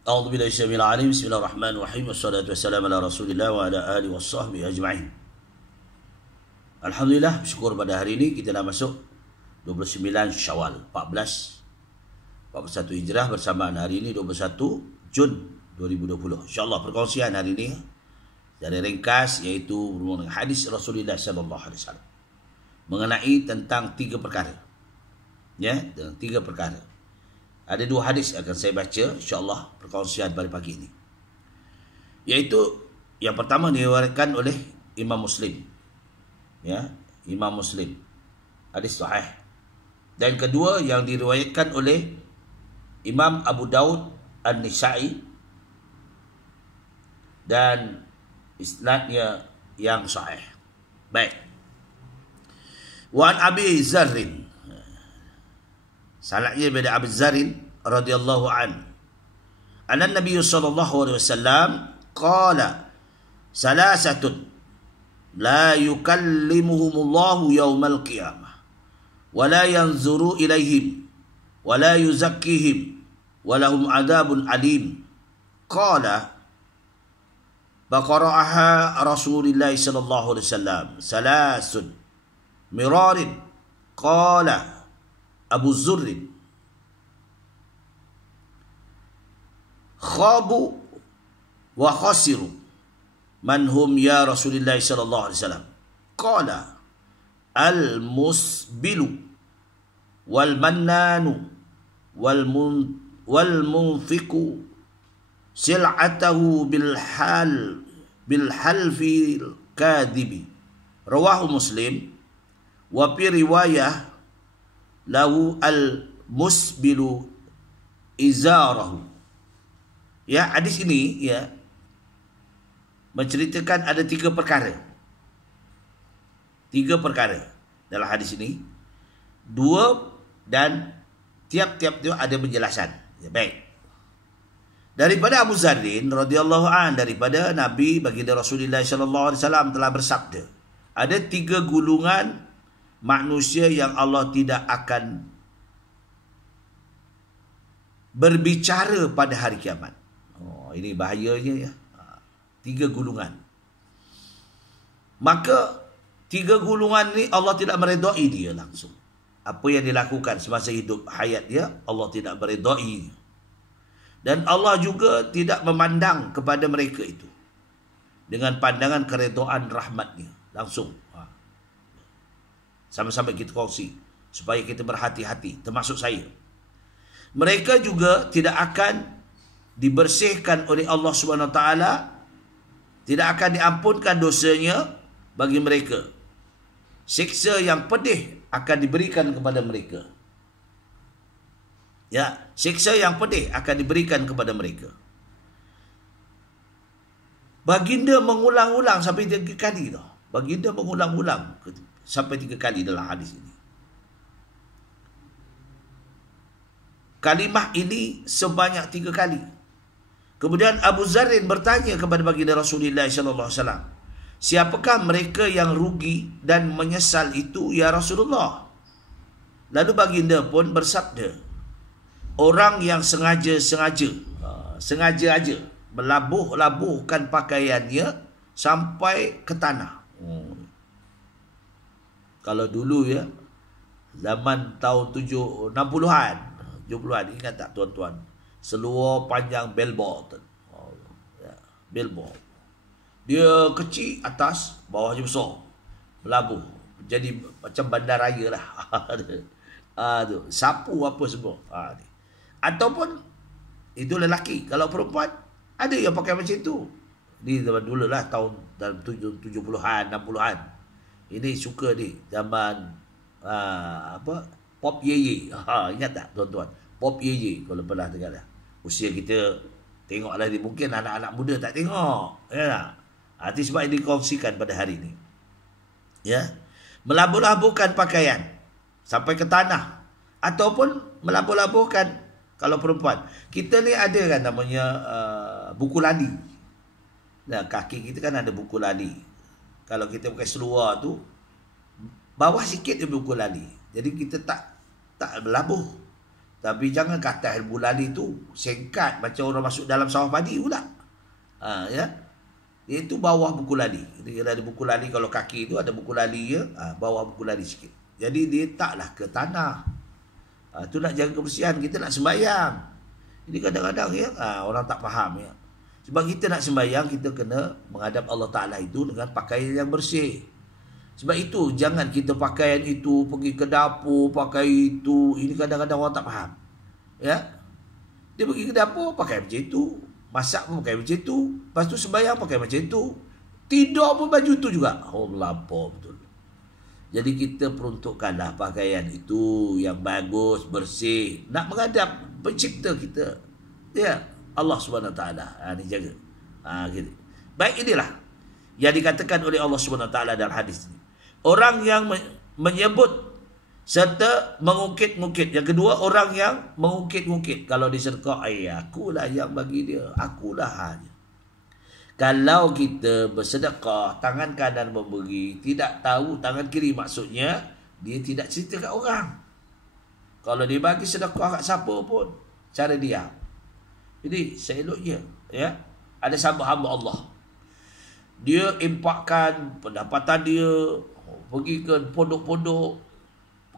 A'udzubillahi syamil alim. Bismillahirrahmanirrahim. Wassalatu wassalamu ala Rasulillah wa ala alihi washabbihi ajma'in. Alhamdulillah, bersyukur pada hari ini kita dah masuk 29 Syawal 1441 Hijrah bersamaan hari ini 21 Jun 2020. InsyaAllah perkongsian hari ini dari ringkas iaitu berhubung dengan hadis Rasulullah sallallahu alaihi wasallam mengenai tentang tiga perkara. Ya, tentang tiga perkara. Ada dua hadis akan saya baca insya-Allah perkongsian pada pagi ini. Iaitu yang pertama diriwayatkan oleh Imam Muslim. Ya, Imam Muslim. Hadis sahih. Dan kedua yang diriwayatkan oleh Imam Abu Daud An-Nisa'i dan isnadnya yang sahih. Baik. Wa an Abi Zarrin. Sanadnya pada Abu Zarin radhiyallahu an. Anna Nabi sallallahu alaihi wasallam qala salasatun la yukallimuhumullahu yaumal qiyamah wa la yanzuru ilaihim wa la yuzakkihim wa lahum adabun alim. Qala baqara'aha Rasulullah sallallahu alaihi wasallam salasun mirarin. Qala Abu Zurrin khabu wa khasiru man hum ya Rasulullah sallallahu alaihi wasallam. Qala al musbilu wal mannanu wal munfiqu sil'atahu bil halfi kadhibi. Rawahu Muslim wa fi riwayah lahu al-musbilu izarahu. Ya, hadis ini ya menceritakan ada tiga perkara. Tiga perkara dalam hadis ini. Dua dan tiap-tiap itu ada penjelasan. Ya, baik. Daripada Abu Zarrin radhiyallahu an, daripada Nabi baginda Rasulullah sallallahu alaihi wasallam telah bersabda, ada tiga gulungan manusia yang Allah tidak akan berbicara pada hari kiamat. Oh, ini bahayanya ya. Tiga gulungan. Maka tiga gulungan ni Allah tidak meredai dia langsung. Apa yang dilakukan semasa hidup hayat dia, Allah tidak meredai. Dan Allah juga tidak memandang kepada mereka itu dengan pandangan keredaan rahmatnya langsung. Sama-sama kita kongsi supaya kita berhati-hati, termasuk saya. Mereka juga tidak akan dibersihkan oleh Allah Subhanahu Wa Taala, tidak akan diampunkan dosanya bagi mereka. Siksa yang pedih akan diberikan kepada mereka. Ya, siksa yang pedih akan diberikan kepada mereka. Baginda mengulang-ulang sampai 3 kali tau. Baginda mengulang-ulang sampai 3 kali dalam hadis ini. Kalimah ini sebanyak 3 kali. Kemudian Abu Zarrin bertanya kepada baginda Rasulullah sallallahu alaihi wasallam, siapakah mereka yang rugi dan menyesal itu ya Rasulullah? Lalu baginda pun bersabda, orang yang sengaja aja melabuh-labuhkan pakaiannya sampai ke tanah. Kalau dulu ya, zaman tahun 60-an, 70-an, ingat tak tuan-tuan? Seluar panjang billboard. Ya, billboard. Dia kecil atas, bawahnya besar. Melabuh. Jadi macam bandaraya lah. Tu, sapu apa semua. Ataupun itu lelaki. Kalau perempuan, ada yang pakai macam itu. Ni zaman dulu lah, tahun dalam 70-an, 60-an. Ini suka ni zaman Pop Yeye. Ingat tak tuan-tuan? Pop Yeye kalau pernah dengar dah. Usia kita tengoklah ni, mungkin anak-anak muda tak tengok. Ya tak? Itu sebab ini dikongsikan pada hari ini. Ya. Melabuh-labuhkan pakaian sampai ke tanah ataupun melabuh-labuhkan kalau perempuan. Kita ni ada kan namanya buku lali. Nah, kaki kita kan ada buku lali. Kalau kita pakai seluar tu, bawah sikit dia buku lali. Jadi kita tak melabuh. Tapi jangan ke atas buku lali tu singkat macam orang masuk dalam sawah padi pula. Ya. Dia tu bawah buku lali. Dia ada buku lali, kalau kaki tu ada buku lali ya, bawah buku lali sikit. Jadi dia taklah ke tanah. Tu nak jaga kebersihan, kita nak sembahyang. Jadi kadang-kadang ya, orang tak faham ya. Sebab kita nak sembahyang, kita kena menghadap Allah Ta'ala itu dengan pakaian yang bersih. Sebab itu jangan kita pakaian itu pergi ke dapur pakai itu. Ini kadang-kadang orang tak faham. Ya. Dia pergi ke dapur pakai macam itu, masak pun pakai macam itu, lepas tu sembahyang pakai macam itu, tidur pun baju tu juga. Oh, melampau betul. Jadi kita peruntukkanlah pakaian itu yang bagus, bersih, nak menghadap pencipta kita. Ya, Allah SWT. Ni jaga. Gitu. Baik, inilah yang dikatakan oleh Allah SWT dalam hadis ini. Orang yang menyebut serta mengungkit-ungkit. Yang kedua, orang yang mengungkit-ungkit. Kalau disedekah, akulah yang bagi dia, akulah hanya. Kalau kita bersedekah, tangan kanan memberi, tidak tahu tangan kiri, maksudnya dia tidak cerita kat orang. Kalau dia bagi sedekah kat siapa pun, cara dia. Jadi seeloknya ya, ada hamba Allah, dia impakkan pendapatan dia, pergi ke pondok-pondok,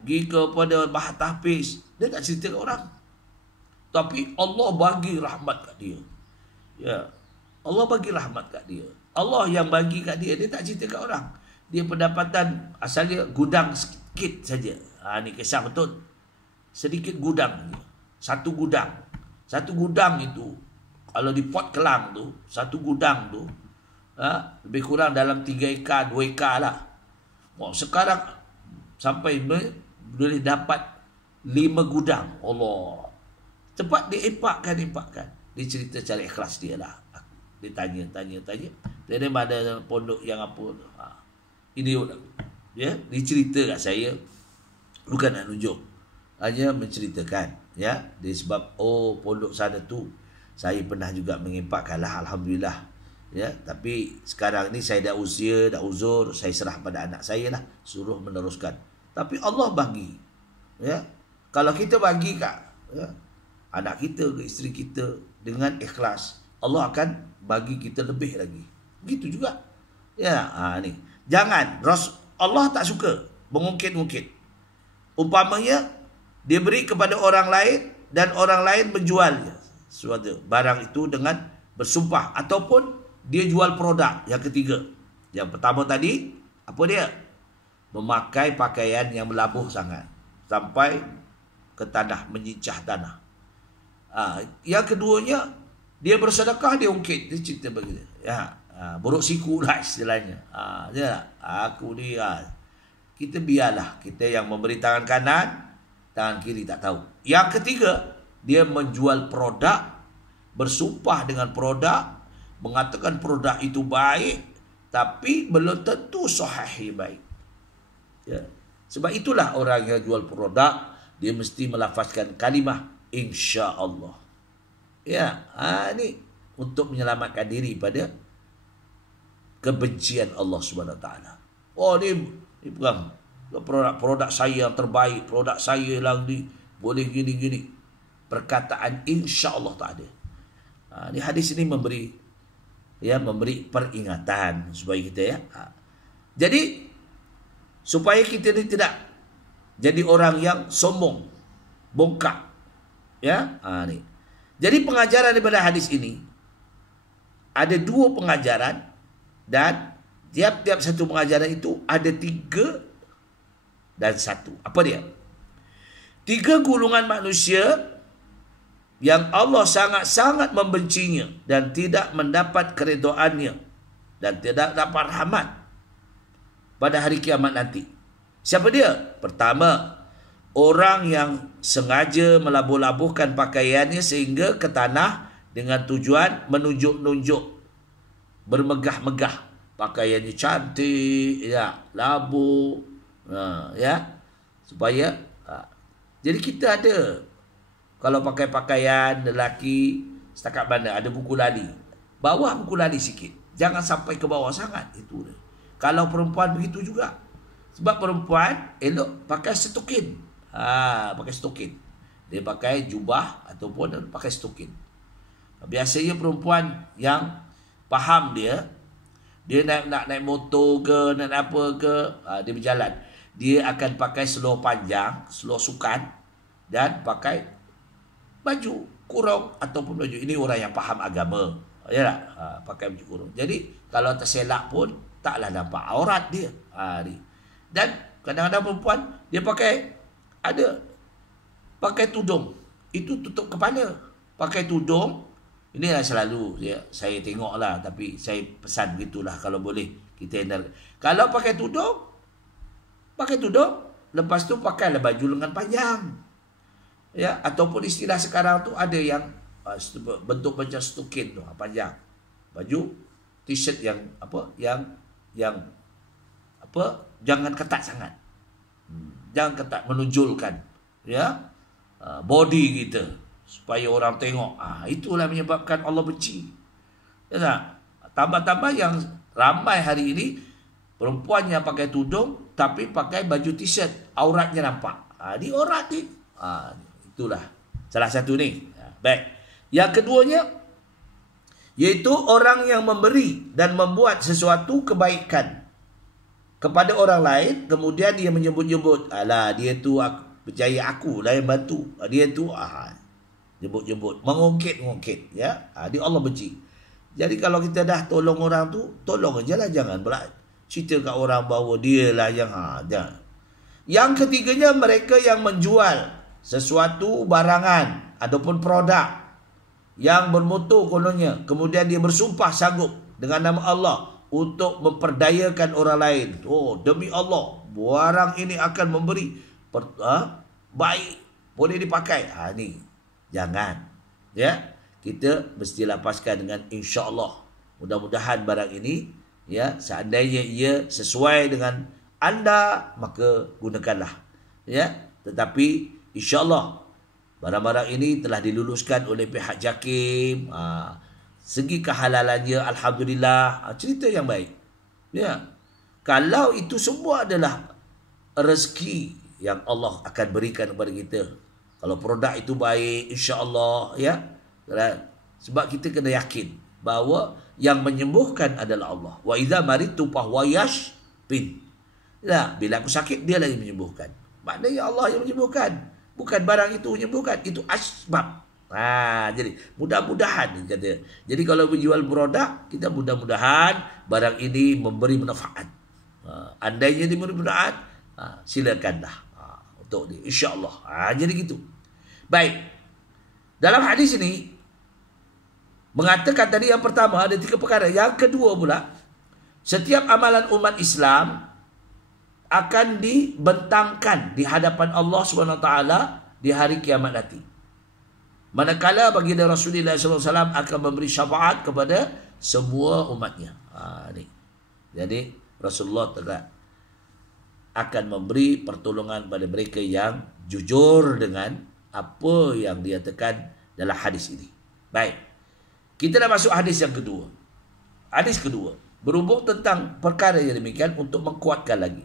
pergi kepada bahat tahfiz, dia tak cerita kat orang. Tapi Allah bagi rahmat kat dia. Ya, Allah bagi rahmat kat dia. Allah yang bagi kat dia, dia tak cerita kat orang. Dia pendapatan asalnya gudang sikit saja. Ni kisah betul. Sedikit gudang. Satu gudang. Satu gudang itu, kalau di Port Kelang tu, satu gudang tu, lebih kurang dalam 3 ekar, 2 ekar lah. Sekarang sampai boleh dapat 5 gudang. Allah. Cepat dia impakkan. Dia cerita cara ikhlas dia lah. Dia tanya. Dia ada pondok yang apa. Ini ya, dia cerita kat saya. Bukan nak tunjuk, hanya menceritakan. Ya, dia sebab pondok sana tu saya pernah juga mengimpakkan lah, alhamdulillah. Ya, tapi sekarang ni saya dah usia, dah uzur, saya serah pada anak saya lah, suruh meneruskan. Tapi Allah bagi. Ya, kalau kita bagi kat anak kita ke isteri kita dengan ikhlas, Allah akan bagi kita lebih lagi. Begitu juga. Ya, ni. Jangan, Allah tak suka mengungkit-ungkit. Umpamanya dia beri kepada orang lain dan orang lain menjualnya suatu barang itu dengan bersumpah, ataupun dia jual produk. Yang ketiga, yang pertama tadi apa dia? Memakai pakaian yang melabuh sangat sampai ke tanah, menyincah tanah. Yang keduanya, dia bersedekah, dia ungkit, dia cerita begitu. Ya, buruk siku lah istilahnya. Aku ni, kita biarlah, kita yang memberi tangan kanan, tangan kiri tak tahu. Yang ketiga, dia menjual produk, bersumpah dengan produk, mengatakan produk itu baik, tapi belum tentu sahih baik. Ya. Sebab itulah orang yang jual produk, dia mesti melafazkan kalimah insya-Allah. Ya, ini untuk menyelamatkan diri pada kebencian Allah Subhanahu Wa Taala. Ni bukan produk saya yang terbaik, produk saya yang boleh gini-gini. Perkataan insya-Allah tak ada. Ni hadis ini memberi peringatan supaya kita ya. Jadi supaya kita ni tidak jadi orang yang sombong, bongkak. Ya, ni. Jadi pengajaran daripada hadis ini ada 2 pengajaran, dan tiap-tiap satu pengajaran itu ada 3 dan 1. Apa dia? 3 golongan manusia yang Allah sangat-sangat membencinya dan tidak mendapat keredoannya dan tidak dapat rahmat pada hari kiamat nanti. Siapa dia? Pertama, orang yang sengaja melabuh-labuhkan pakaiannya sehingga ke tanah dengan tujuan menunjuk-nunjuk, bermegah-megah, pakaiannya cantik, ya, labuh, ya, supaya jadi kita ada, kalau pakai pakaian lelaki setakat mana, ada buku lali, bawah buku lali sikit, jangan sampai ke bawah sangat. Itu dia. Kalau perempuan begitu juga, sebab perempuan elok pakai stokin. Pakai stokin. dia pakai jubah ataupun pakai stokin. Biasanya perempuan yang faham dia nak naik motor ke, nak apa ke, dia berjalan, dia akan pakai seluar panjang, seluar sukan, dan pakai baju kurung ataupun baju. Ini orang yang faham agama, ya tak? Pakai baju kurung. Jadi kalau terselak pun taklah nampak aurat dia. Dan kadang-kadang perempuan dia pakai tudung, itu tutup kepala, pakai tudung. Ini yang selalu saya tengok lah, tapi saya pesan begitulah kalau boleh kita handle. Kalau pakai tudung, lepas tu pakailah baju lengan panjang, ya, ataupun istilah sekarang tu ada yang bentuk macam stokin tu, panjang, baju t-shirt yang jangan ketat sangat, jangan ketat, menunjulkan body kita supaya orang tengok. Itulah menyebabkan Allah benci. Ya tak? Tambah-tambah yang ramai hari ini perempuan yang pakai tudung tapi pakai baju t-shirt, auratnya nampak. Di aurat ni. Itulah salah satu ni. Baik. Yang keduanya iaitu orang yang memberi dan membuat sesuatu kebaikan kepada orang lain, kemudian dia menyebut-nyebut, alah dia tu percaya aku lah yang bantu. Dia tu jemput-jemput, mengungkit-ungkit, ya. Dia Allah benci. Jadi kalau kita dah tolong orang tu, tolong aja lah, jangan pula cerita kat orang bahawa dia lah yang jangan. Yang ketiganya, mereka yang menjual sesuatu barangan ataupun produk yang bermutu kononnya, kemudian dia bersumpah sanggup dengan nama Allah untuk memperdayakan orang lain. Demi Allah, barang ini akan memberi baik, boleh dipakai. Ni jangan, ya. Kita mesti lapaskan dengan insya-Allah. Mudah-mudahan barang ini, ya, seandainya ia sesuai dengan anda, maka gunakanlah, ya. Tetapi insya-Allah barang-barang ini telah diluluskan oleh pihak JAKIM. Segi kehalalannya alhamdulillah, cerita yang baik, ya. Kalau itu semua adalah rezeki yang Allah akan berikan kepada kita, kalau produk itu baik, insya-Allah, ya. Sebab kita kena yakin bahawa yang menyembuhkan adalah Allah. Wa idza maridtu fahuwa yashfin. Ya, bila aku sakit, dia lah yang menyembuhkan. Maknanya Allah yang menyembuhkan, bukan barang itu menyembuhkan, itu asbab. Jadi mudah-mudahan kata. Jadi kalau menjual produk, kita mudah-mudahan barang ini memberi manfaat. Andainya dia memberi manfaat, silakanlah untuk dia, insya-Allah. Jadi gitu. Baik. Dalam hadis ini mengatakan tadi yang pertama ada 3 perkara. Yang kedua pula, setiap amalan umat Islam akan dibentangkan di hadapan Allah SWT di hari kiamat nanti. Manakala baginda Rasulullah SAW akan memberi syafaat kepada semua umatnya. Ni. Jadi Rasulullah tegak akan memberi pertolongan pada mereka yang jujur dengan apa yang dinyatakan dalam hadis ini. Baik. Kita dah masuk hadis yang kedua. Hadis kedua berhubung tentang perkara yang demikian untuk mengkuatkan lagi.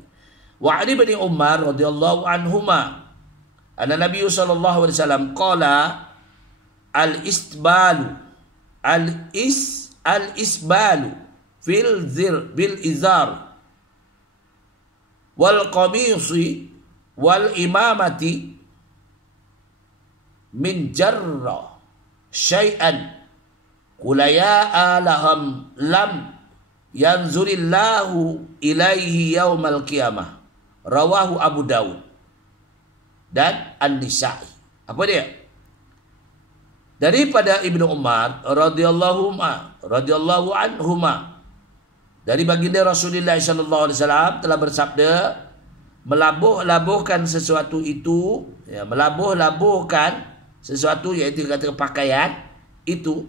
Wa Ali bin Umar radhiyallahu anhuma anna Nabi sallallahu alaihi wasallam qala al-isbalu al-isbalu bil izar wal qamisi wal imamati min jarra syai'an qulaya'a laham lam yanzurillahu ilaihi yaumal qiyamah. Rawahu Abu Daud dan An-Nisa'i. Apa dia? Daripada Ibnu Umar radhiyallahu anhuma, dari baginda Rasulullah sallallahu alaihi wasallam telah bersabda, melabuh-labuhkan sesuatu itu, ya, melabuh-labuhkan sesuatu iaitu kata pakaian itu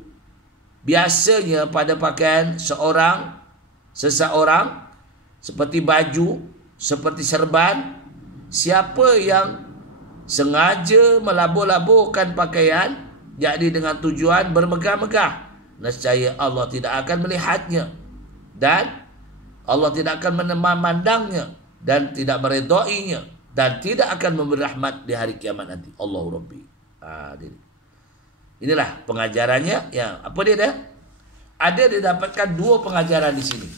biasanya pada pakaian seseorang seperti baju, seperti serban. Siapa yang sengaja melabuh-labuhkan pakaian jadi dengan tujuan bermegah-megah, nescaya Allah tidak akan melihatnya dan Allah tidak akan memandangnya dan tidak meredainya dan tidak akan memberi rahmat di hari kiamat nanti. Allahu Rabbi. Inilah pengajarannya. Ya, apa dia dah? Ada didapatkan dua pengajaran di sini.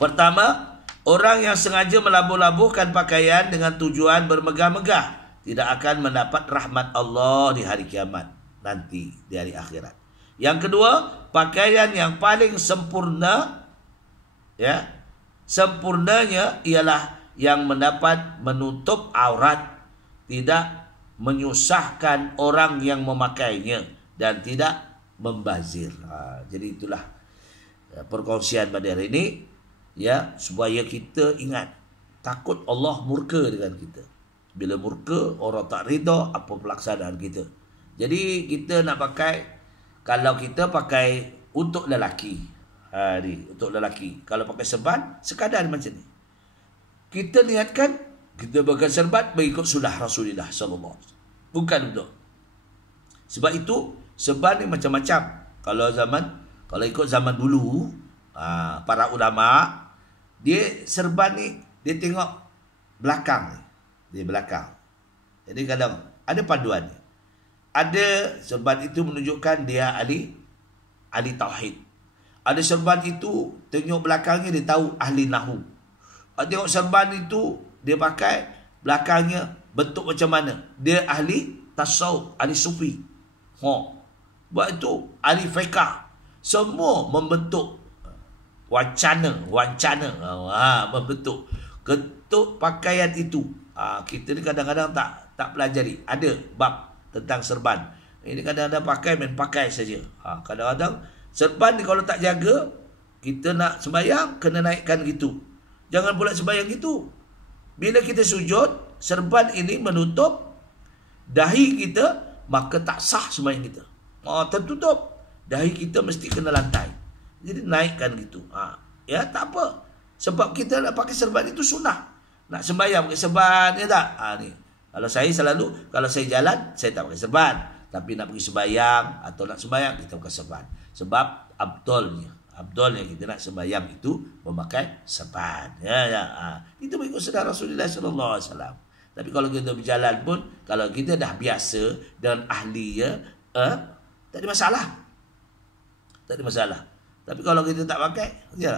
Pertama, orang yang sengaja melabuh-labuhkan pakaian dengan tujuan bermegah-megah tidak akan mendapat rahmat Allah di hari kiamat nanti, di hari akhirat. Yang kedua, pakaian yang paling sempurna, ya, sempurnanya ialah yang mendapat menutup aurat, tidak menyusahkan orang yang memakainya dan tidak membazir. Jadi itulah perkongsian pada hari ini, ya, supaya kita ingat takut Allah murka dengan kita. Bila murka, orang tak rida apa pelaksanaan kita. Jadi kita nak pakai, kalau kita pakai untuk lelaki, untuk lelaki, kalau pakai serban sekadar macam ni, kita niatkan kita pakai serban mengikut sunnah Rasulullah sallallahu alaihi wasallam, bukan untuk. Sebab itu serban ni macam-macam. Kalau ikut zaman dulu, para ulama, dia serban ni dia tengok belakang ni, di belakang. Jadi kadang ada paduan ni. Ada serban itu menunjukkan dia ahli tauhid. Ada serban itu tengok belakangnya dia tahu ahli nahwu. Tengok serban itu dia pakai belakangnya bentuk macam mana, dia ahli tasawuf, ahli sufi. Buat itu ahli fiqh. Semua membentuk wacana, membentuk pakaian itu. Kita ni kadang-kadang tak pelajari. Ada bab tentang serban. Ini kadang-kadang pakai saja. Kadang-kadang serban ni kalau tak jaga, kita nak sembahyang kena naikkan gitu. Jangan pula sembahyang gitu. Bila kita sujud, serban ini menutup dahi kita, maka tak sah sembahyang kita. Tertutup. Dahi kita mesti kena lantai. Jadi naikkan gitu. Ya, tak apa. Sebab kita nak pakai serban itu sunnah. Nak sembahyang pakai serban, ya tak? Ni. Kalau saya jalan, saya tak pakai serban. Tapi nak pergi sembahyang atau nak sembahyang, kita pakai serban. Sebab abdolnya kita nak sembahyang itu memakai serban. Itu mengikut sunnah Rasulullah sallallahu alaihi wasallam. Tapi kalau kita berjalan pun, kalau kita dah biasa dan ahli, tak ada masalah. Tapi kalau kita tak pakai, ya.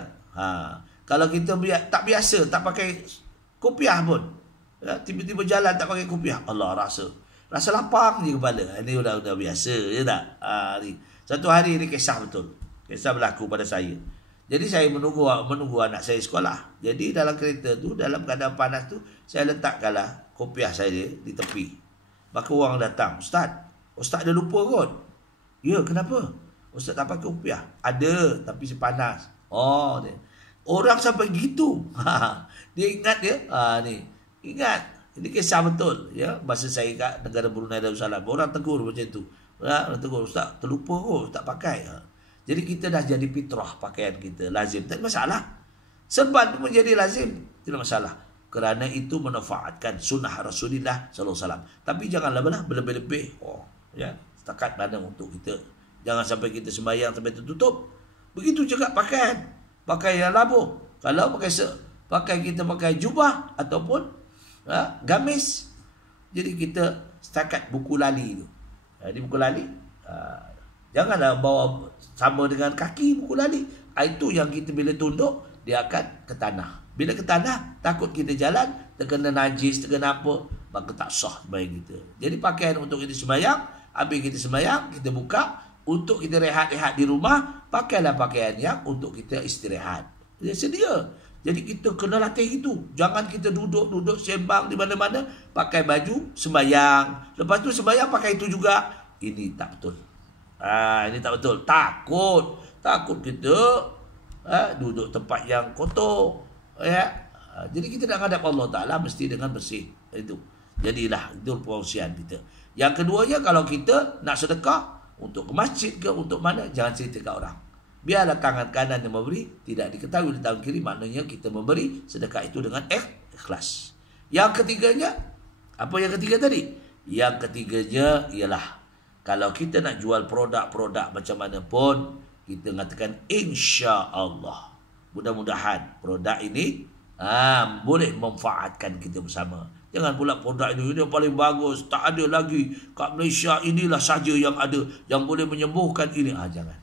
Kalau kita tak biasa, tak pakai kopiah pun, ya, tiba-tiba jalan tak pakai kopiah, Allah rasa lapang je kepala. Ini udah biasa, ya tak? Ni. Satu hari ni kisah betul. Kisah berlaku pada saya. Jadi saya menunggu anak saya sekolah. Jadi dalam kereta tu, dalam keadaan panas tu, saya letakkanlah kopiah saya di tepi. Maka orang datang, Ustaz dah lupa kot. Ya, kenapa? Ustaz tak pakai kopiah. Ada, tapi sepanas. Dia. Orang sampai gitu. Dia ingat dia. Ni. Ingat. Ini kisah betul. Ya, masa saya kat negara Brunei Darussalam. Orang tegur macam tu. Orang tegur, Ustaz terlupa kot, tak pakai. Jadi kita dah jadi fitrah pakaian kita. Lazim. Tak ada masalah. Serban pun menjadi lazim. Tidak masalah. Kerana itu memanfaatkan sunnah Rasulullah sallallahu alaihi wasallam. Tapi janganlah berlebih-lebih. Ya, setakat mana untuk kita. Jangan sampai kita sembahyang sampai tertutup. Begitu juga pakaian. Pakaian labuh. Kalau kita pakai jubah ataupun gamis. Jadi kita setakat buku lali tu. Di buku lali, janganlah bawa sama dengan kaki buku lali. Itu yang kita bila tunduk, dia akan ke tanah. Bila ke tanah, takut kita jalan, terkena najis, terkena apa, maka tak sah sembahyang kita. Jadi pakaian untuk kita sembahyang, habis kita sembahyang, kita buka. Untuk kita rehat-rehat di rumah, pakailah pakaian yang untuk kita istirahat. Dia sedia. Jadi kita kena latih itu. Jangan kita duduk sembang di mana-mana, pakai baju sembahyang. Lepas tu sembahyang pakai itu juga. Ini tak betul. Ini tak betul. Takut kita duduk tempat yang kotor. Ya. Jadi kita nak hadap Allah Ta'ala mesti dengan bersih. Itu. Jadilah itu perkongsian kita. Yang keduanya, kalau kita nak sedekah, untuk ke masjid ke, untuk mana, jangan cerita ke orang. Biarlah tangan kanan yang memberi, tidak diketahui di tangan kiri, maknanya kita memberi sedekah itu dengan ikhlas. Yang ketiganya, apa yang ketiga tadi? Yang ketiganya ialah, kalau kita nak jual produk-produk macam mana pun, kita mengatakan insya-Allah. Mudah-mudahan produk ini boleh memanfaatkan kita bersama. Jangan pula produk ini paling bagus, tak ada lagi kat Malaysia, inilah saja yang ada yang boleh menyembuhkan ini. Jangan.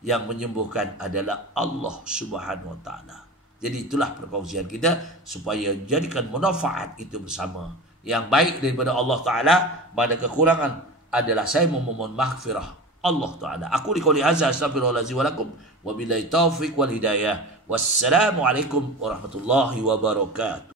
Yang menyembuhkan adalah Allah Subhanahu Wa Taala. Jadi itulah perkongsian kita supaya jadikan manfaat itu bersama. Yang baik daripada Allah Taala, pada kekurangan adalah saya memohon maghfirah Allah Taala. Aku di qouli hadza astaghfirullahalazim wa lakum wa billahi taufiq wal hidayah. Wassalamualaikum warahmatullahi wabarakatuh.